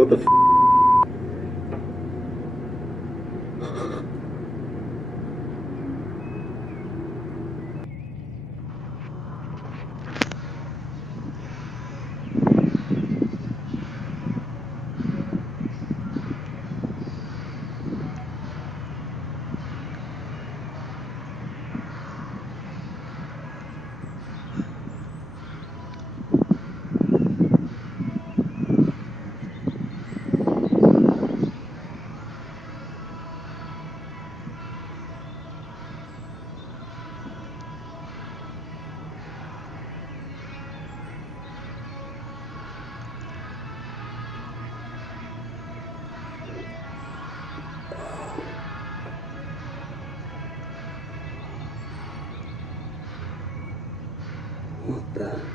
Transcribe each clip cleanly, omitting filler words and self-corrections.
what the f. What the?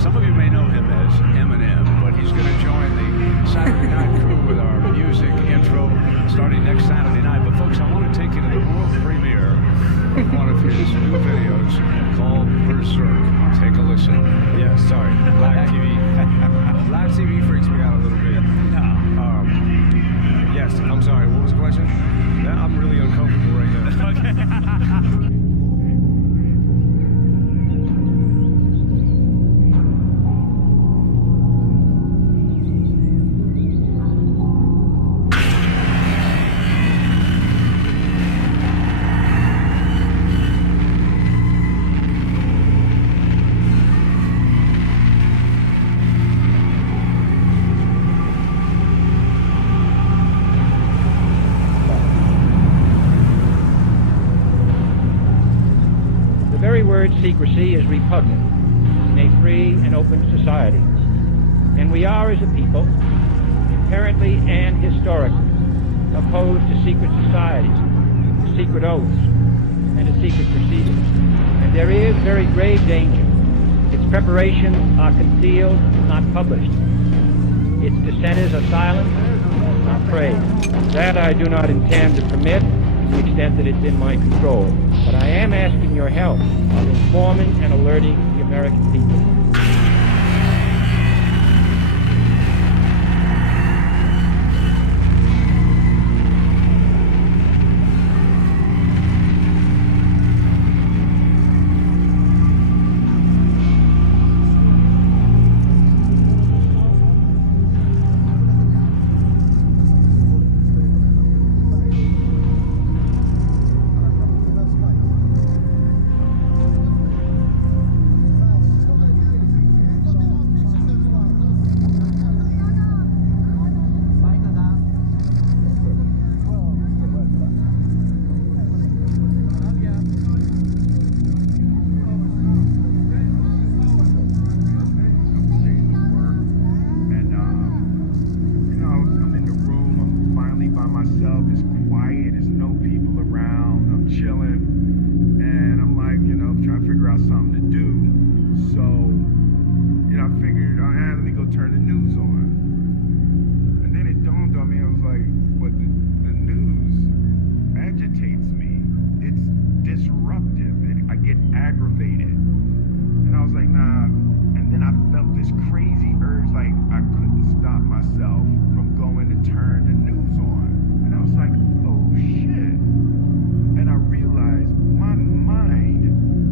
Some of you may know him as Eminem, but he's going to join the Saturday night crew with our music intro starting next Saturday night. But folks, I want to take you to the world premiere of one of his new videos called Berserk. Take a listen. Yeah, sorry. Live TV. Live TV freaks me out a little bit. Yes, I'm sorry. What was the question? I'm really uncomfortable right now. Okay. The very word secrecy is repugnant in a free and open society. And we are, as a people, inherently and historically opposed to secret societies, to secret oaths, and to secret proceedings. And there is very grave danger. Its preparations are concealed, not published. Its dissenters are silenced, not praised. That I do not intend to permit to the extent that it's in my control. But I am asking your help of informing and alerting the American people.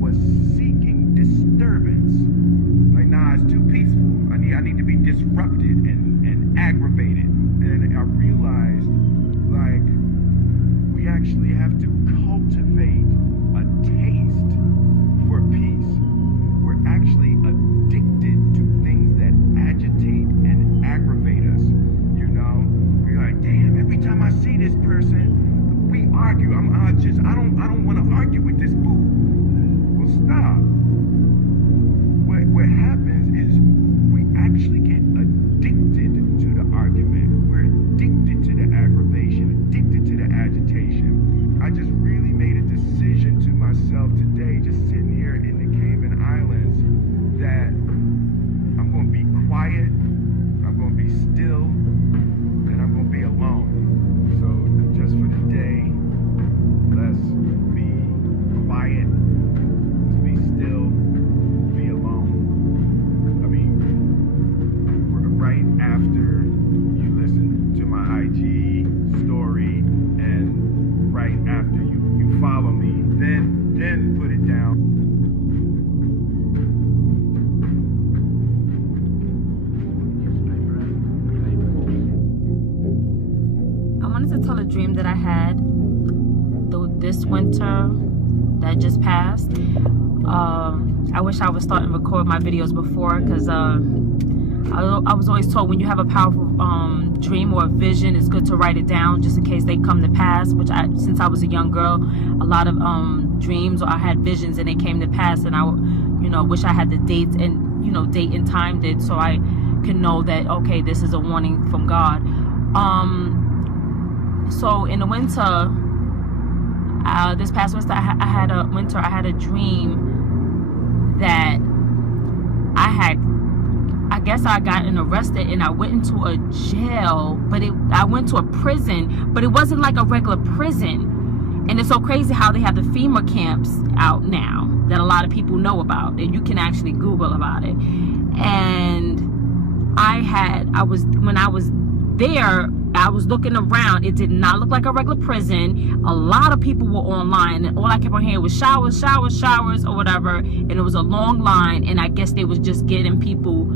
Was too peaceful. I need to be disrupted and aggravated. And I realized, like, we actually have to cultivate a taste for peace. We're actually addicted to things that agitate and aggravate us. You know, you're like, damn, every time I see this person, we argue. I don't want to argue with this fool. Well, stop. What happens is we actually get addicted to the argument. We're addicted to the aggravation, addicted to the agitation. I just really made a decision to myself today, just sitting here in the Cayman Islands, that I'm going to be quiet, I'm going to be still, and I'm going to be alone. So just for the day, let's be quiet, let's be still, be alone. Right after you listen to my IG story and right after you follow me, then put it down. I wanted to tell a dream that I had this winter that just passed. I wish I was starting to record my videos before, because I was always told when you have a powerful dream or a vision, it's good to write it down just in case they come to pass, which since I was a young girl, a lot of dreams, or I had visions and they came to pass, and I wish I had the dates and date and timed it so I can know that, okay, this is a warning from God. So in the winter, this past winter, I had a dream that I guess I got arrested and I went into a jail, but I went to a prison, but it wasn't like a regular prison. And it's so crazy how they have the FEMA camps out now that a lot of people know about, and you can actually Google about it. And when I was there, I was looking around. It did not look like a regular prison. A lot of people were online, and all I kept on hearing was showers, showers, showers, or whatever. And it was a long line, and I guess they was just getting people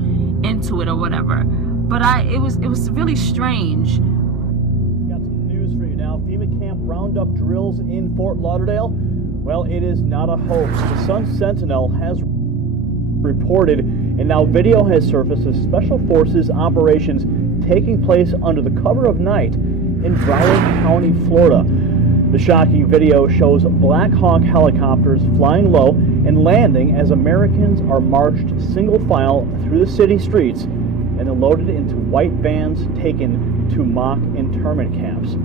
into it or whatever. But it was really strange. Got some news for you now. FEMA Camp Roundup drills in Fort Lauderdale. Well, it is not a hoax. The Sun Sentinel has reported, and now video has surfaced of Special Forces operations taking place under the cover of night in Broward County, Florida. The shocking video shows Black Hawk helicopters flying low and landing as Americans are marched single file through the city streets and then loaded into white vans taken to mock internment camps.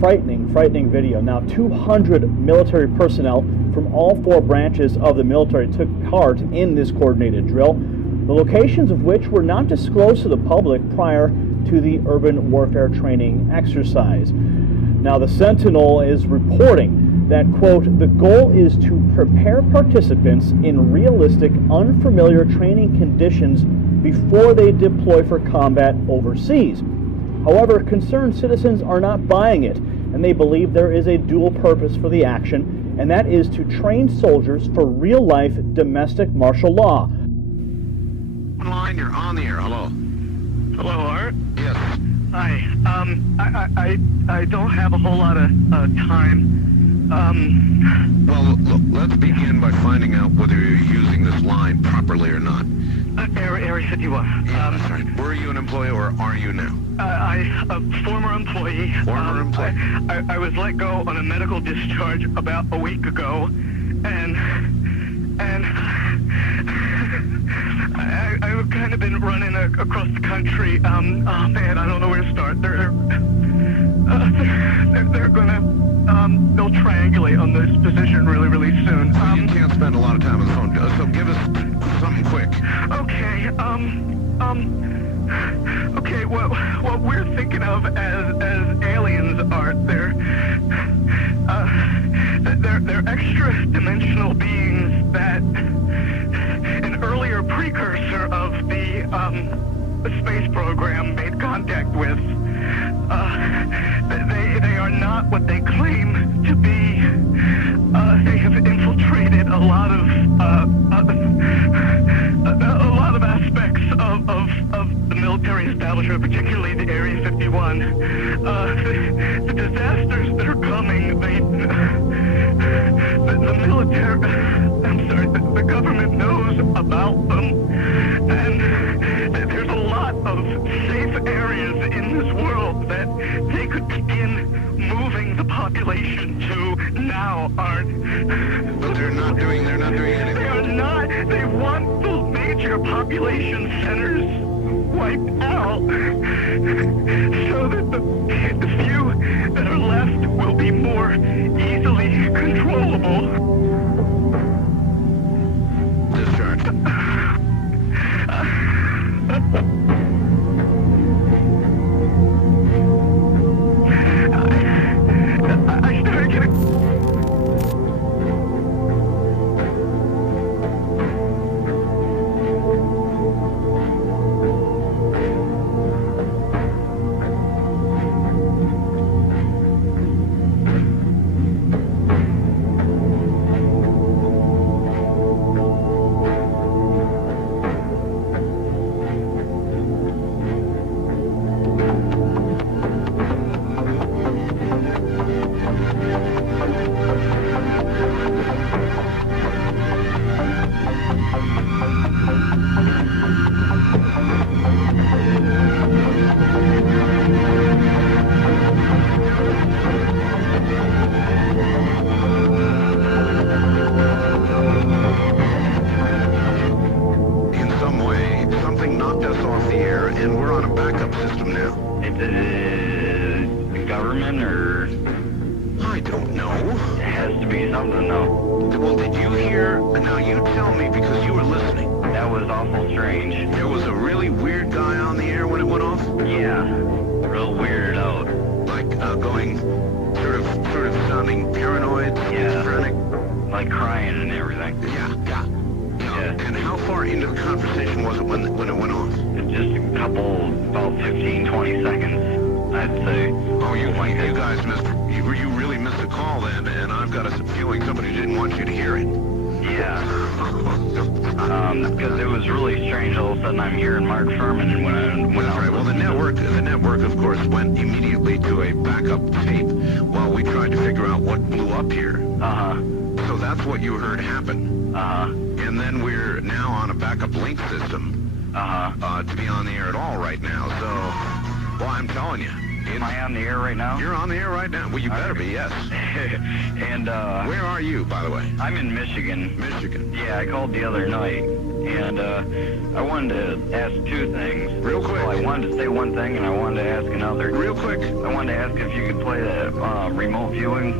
Frightening video. Now 200 military personnel from all 4 branches of the military took part in this coordinated drill, the locations of which were not disclosed to the public prior to the urban warfare training exercise. Now the Sentinel is reporting that, quote, the goal is to prepare participants in realistic, unfamiliar training conditions before they deploy for combat overseas. However, concerned citizens are not buying it, and they believe there is a dual purpose for the action, and that is to train soldiers for real-life domestic martial law. Line, you're on the air. Hello. Hello, Art. Yes. Hi. I don't have a whole lot of time. Well, look, let's begin by finding out whether you're using this line properly or not. Area 51. Yeah, that's right. Were you an employee or are you now? A former employee. Former employee. I was let go on a medical discharge about a week ago, and I've kind of been running across the country. Oh man, I don't know where to start. They're gonna they'll triangulate on this position really soon. Well, you can't spend a lot of time on the phone, so give us something quick. Okay. Okay. What we're thinking of as aliens are they're extra-dimensional beings that an earlier precursor of the space program made contact with. They are not what they claim to be. They have infiltrated a lot of aspects military establishment, particularly the Area 51. The disasters that are coming, the military, I'm sorry, the government knows about them. And there's a lot of safe areas in this world that they could begin moving the population to now, aren't. But they're not doing anything. They're not. They want the major population centers wiped out so that the few that are left will be more easily controllable. Discharge. I started getting... Government or? I don't know. It has to be something, though. Well, did you hear? Now you tell me because you were listening. That was awful strange. There was a really weird guy on the air when it went off? Yeah. Real weirded out. Like, going sort of sounding paranoid, schizophrenic? Like crying and everything. Yeah. And how far into the conversation was it when it went off? Just a couple, about 15, 20 seconds, I'd say. Oh, you guys missed, you really missed the call then, and I've got a feeling somebody didn't want you to hear it. Yeah. Because it was really strange. All of a sudden, I'm hearing Mark Furman, and when I That's right. Well, the network, of course, went immediately to a backup tape while we tried to figure out what blew up here. So that's what you heard happen. And then we're now on a backup link system. To be on the air at all right now. So, well, I'm telling you. Am I on the air right now? You're on the air right now. Well, you better be, yes. And, where are you, by the way? I'm in Michigan. Michigan. Yeah, I called the other night, and, I wanted to ask two things. Real quick. Well, I wanted to say one thing, and I wanted to ask another. Real quick. I wanted to ask if you could play that, remote viewing,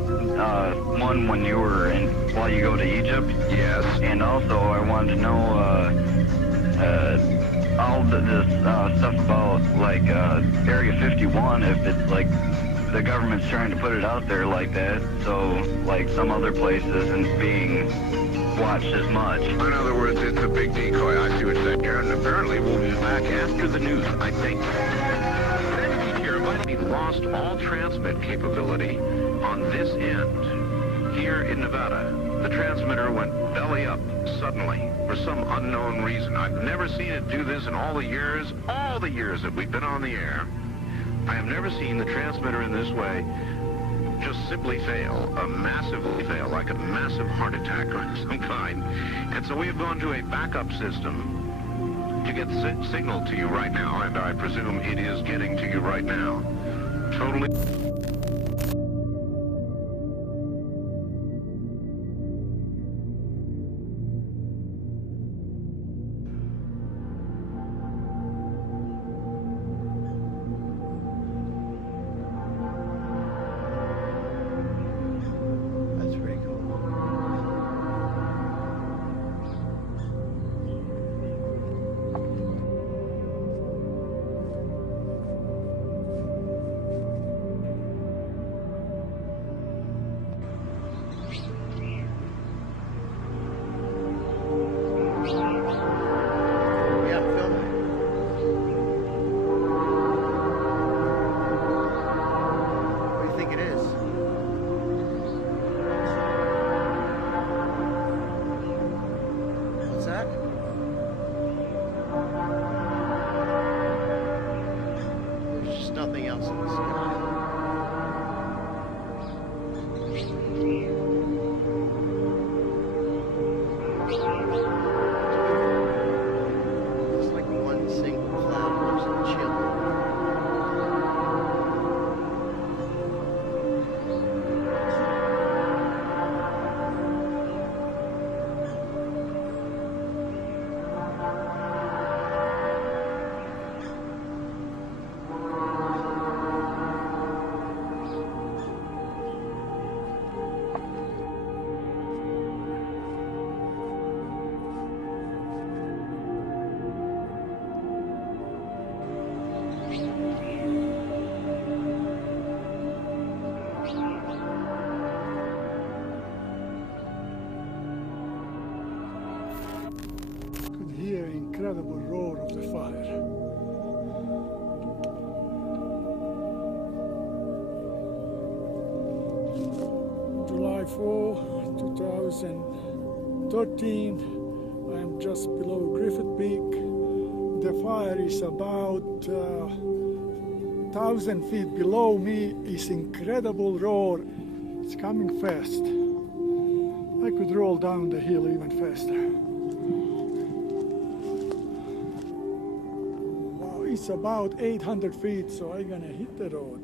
one when you were while you go to Egypt. Yes. And also, I wanted to know, all this stuff about, like, Area 51, if it's, like, the government's trying to put it out there like that, so, like, some other place isn't being watched as much. In other words, it's a big decoy. I see what you're saying here, and apparently we'll be back after the news, I think. We lost all transmit capability on this end. Here in Nevada, the transmitter went belly up suddenly for some unknown reason. I've never seen it do this in all the years that we've been on the air. I have never seen the transmitter in this way just simply fail, massively fail, like a massive heart attack of some kind. And so we have gone to a backup system to get signal to you right now, and I presume it is getting to you right now. Totally. expanse of the sky. It's like one single cloud just chilling. Hear incredible roar of the fire. July 4, 2013, I am just below Griffith Peak. The fire is about 1,000 feet below me. It's incredible roar. It's coming fast. I could roll down the hill even faster. It's about 800 feet, so I'm gonna hit the road.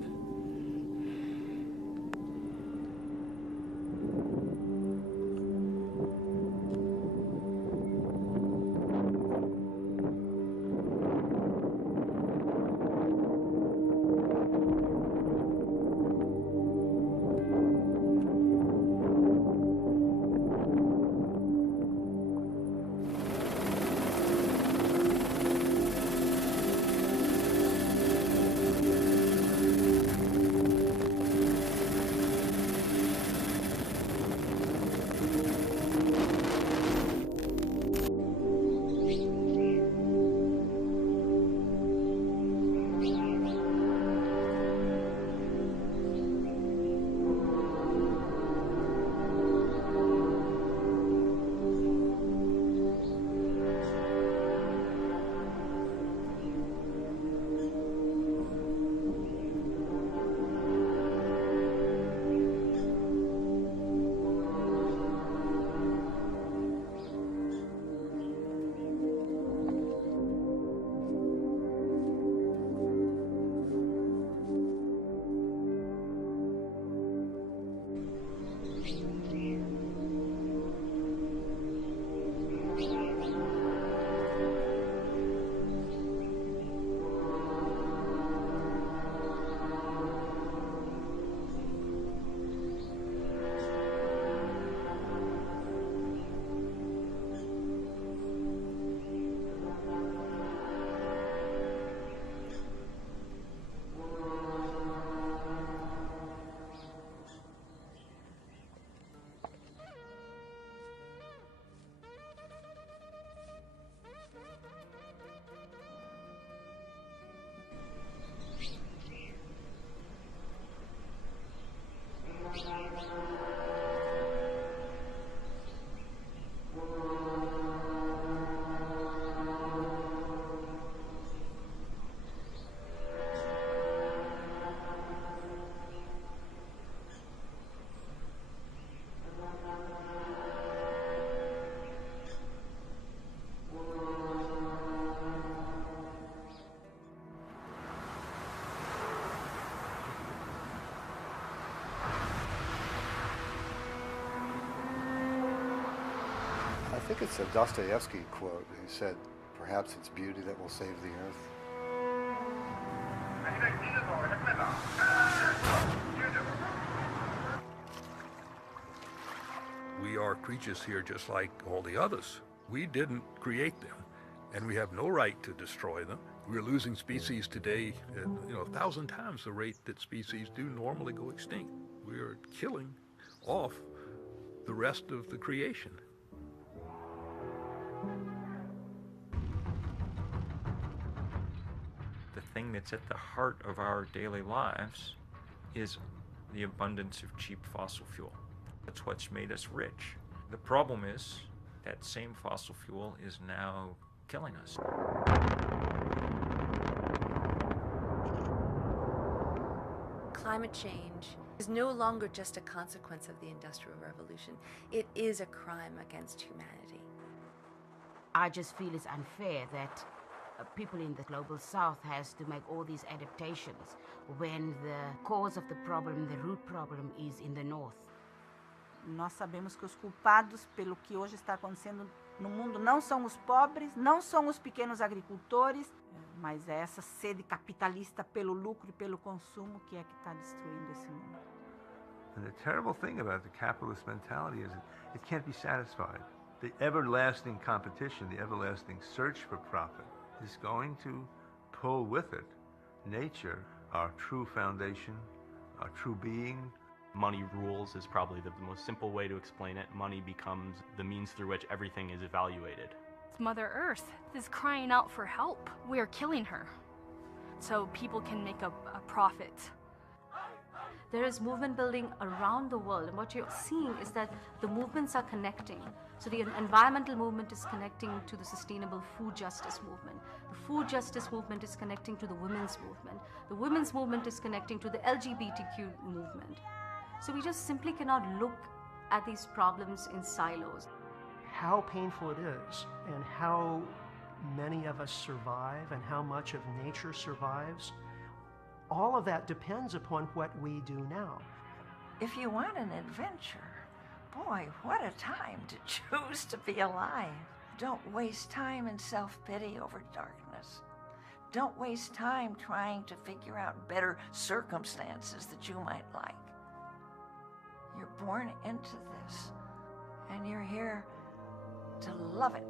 I think it's a Dostoevsky quote who said, "Perhaps it's beauty that will save the earth." We are creatures here just like all the others. We didn't create them, and we have no right to destroy them. We're losing species today at 1,000 times the rate that species do normally go extinct. We are killing off the rest of the creation. The thing that's at the heart of our daily lives is the abundance of cheap fossil fuel. That's what's made us rich. The problem is that same fossil fuel is now killing us. climate change is no longer just a consequence of the Industrial Revolution. It is a crime against humanity. I just feel it's unfair that people in the global south has to make all these adaptations when the cause of the problem, the root problem, is in the north. Nós sabemos que os culpados pelo que hoje está acontecendo no mundo não são os pobres, não são os pequenos agricultores, mas é essa sede capitalista pelo lucro e pelo consumo que é que está destruindo esse mundo. And the terrible thing about the capitalist mentality is it can't be satisfied. The everlasting competition, the everlasting search for profit is going to pull with it nature, our true foundation, our true being. Money rules is probably the most simple way to explain it. Money becomes the means through which everything is evaluated. Mother Earth is crying out for help. We are killing her so people can make a profit. There is movement building around the world, and what you're seeing is that the movements are connecting. So the environmental movement is connecting to the sustainable food justice movement. The food justice movement is connecting to the women's movement. The women's movement is connecting to the LGBTQ movement. So we just simply cannot look at these problems in silos. How painful it is, and how many of us survive, and how much of nature survives, all of that depends upon what we do now. If you want an adventure, boy, what a time to choose to be alive. Don't waste time in self-pity over darkness. Don't waste time trying to figure out better circumstances that you might like. You're born into this, and you're here to love it.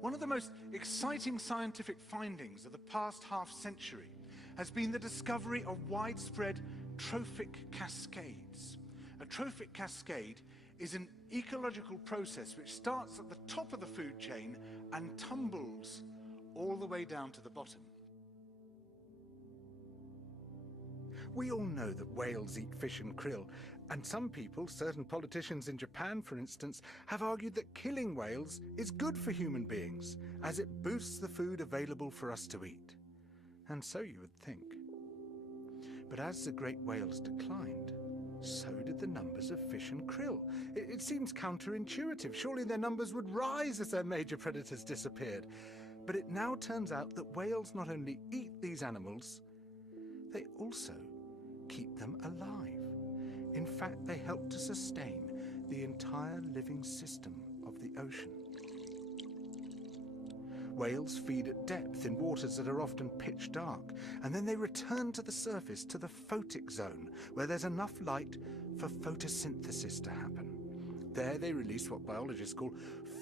One of the most exciting scientific findings of the past half-century has been the discovery of widespread trophic cascades. A trophic cascade is an ecological process which starts at the top of the food chain and tumbles all the way down to the bottom. We all know that whales eat fish and krill, and some people, certain politicians in Japan for instance, have argued that killing whales is good for human beings, as it boosts the food available for us to eat. And so you would think. But as the great whales declined, so did the numbers of fish and krill. It seems counterintuitive. Surely their numbers would rise as their major predators disappeared. But it now turns out that whales not only eat these animals, they also keep them alive. In fact, they help to sustain the entire living system of the ocean. Whales feed at depth in waters that are often pitch dark, and then they return to the surface, to the photic zone, where there's enough light for photosynthesis to happen. There they release what biologists call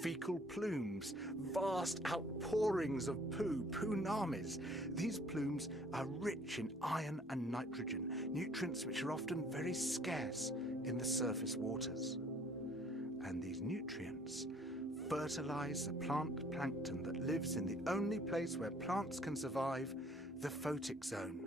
fecal plumes, vast outpourings of poo, poonamis. These plumes are rich in iron and nitrogen, nutrients which are often very scarce in the surface waters. And these nutrients fertilize the plant plankton that lives in the only place where plants can survive, the photic zone.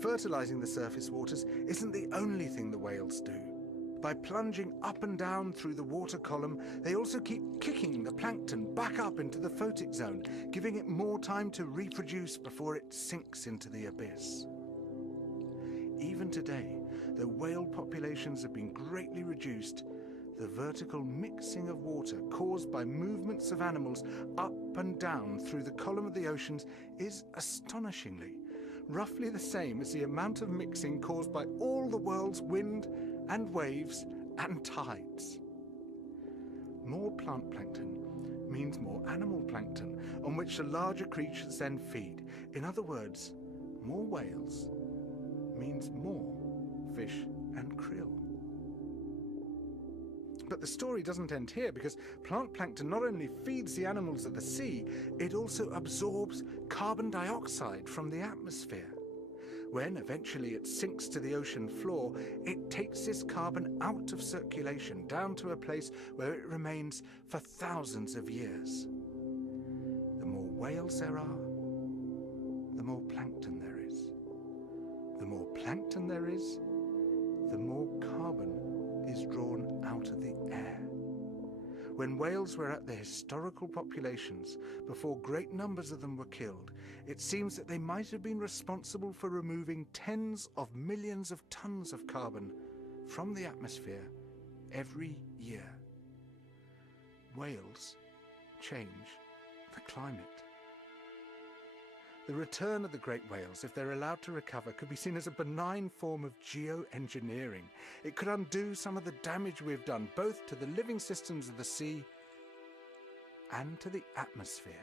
Fertilizing the surface waters isn't the only thing the whales do. By plunging up and down through the water column, they also keep kicking the plankton back up into the photic zone, giving it more time to reproduce before it sinks into the abyss. Even today, though whale populations have been greatly reduced, the vertical mixing of water caused by movements of animals up and down through the column of the oceans is astonishingly roughly the same as the amount of mixing caused by all the world's wind and waves and tides. More plant plankton means more animal plankton, on which the larger creatures then feed. In other words, more whales means more fish and krill. But the story doesn't end here, because plant plankton not only feeds the animals of the sea, it also absorbs carbon dioxide from the atmosphere. When eventually it sinks to the ocean floor, it takes this carbon out of circulation down to a place where it remains for thousands of years. The more whales there are, the more plankton there is. The more plankton there is, the more carbon is drawn out of the air. When whales were at their historical populations, before great numbers of them were killed, it seems that they might have been responsible for removing tens of millions of tons of carbon from the atmosphere every year. Whales change the climate. The return of the great whales, if they're allowed to recover, could be seen as a benign form of geoengineering. It could undo some of the damage we've done, both to the living systems of the sea and to the atmosphere.